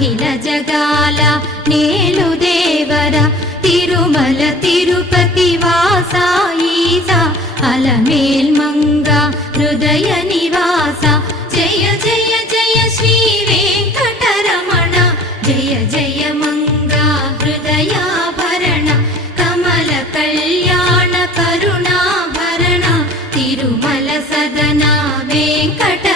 అఖిల జగాల నేలు దేవర తిరుమల తిరుపతి వాస ఈసా అలమేల్ మంగ హృదయ నివాస జయ జయ జయ శ్రీ వెంకటరమణ జయ జయ మంగ హృదయాభరణ కమల కళ్యాణ కరుణాభరణ తిరుమల సదన వెంకట